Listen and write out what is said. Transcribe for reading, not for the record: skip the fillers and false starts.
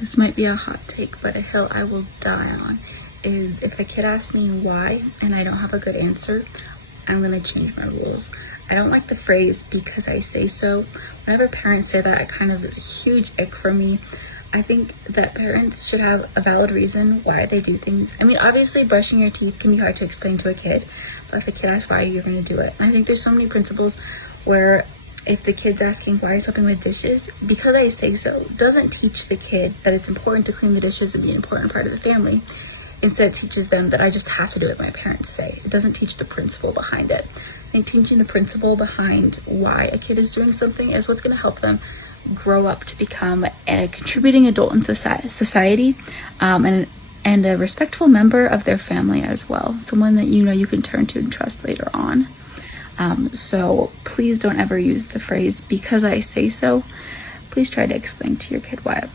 This might be a hot take, but a hill I will die on is if a kid asks me why and I don't have a good answer, I'm gonna change my rules. I don't like the phrase "because I say so." Whenever parents say that, it kind of is a huge ick for me. I think that parents should have a valid reason why they do things. I mean, obviously brushing your teeth can be hard to explain to a kid, but if a kid asks why, you're gonna do it. And I think there's so many principles where if the kid's asking why is helping with dishes, because I say so, doesn't teach the kid that it's important to clean the dishes and be an important part of the family. Instead, it teaches them that I just have to do what my parents say. It doesn't teach the principle behind it. I think teaching the principle behind why a kid is doing something is what's going to help them grow up to become a contributing adult in society, and a respectful member of their family as well. Someone that you know you can turn to and trust later on. So please don't ever use the phrase "because I say so." Please try to explain to your kid why.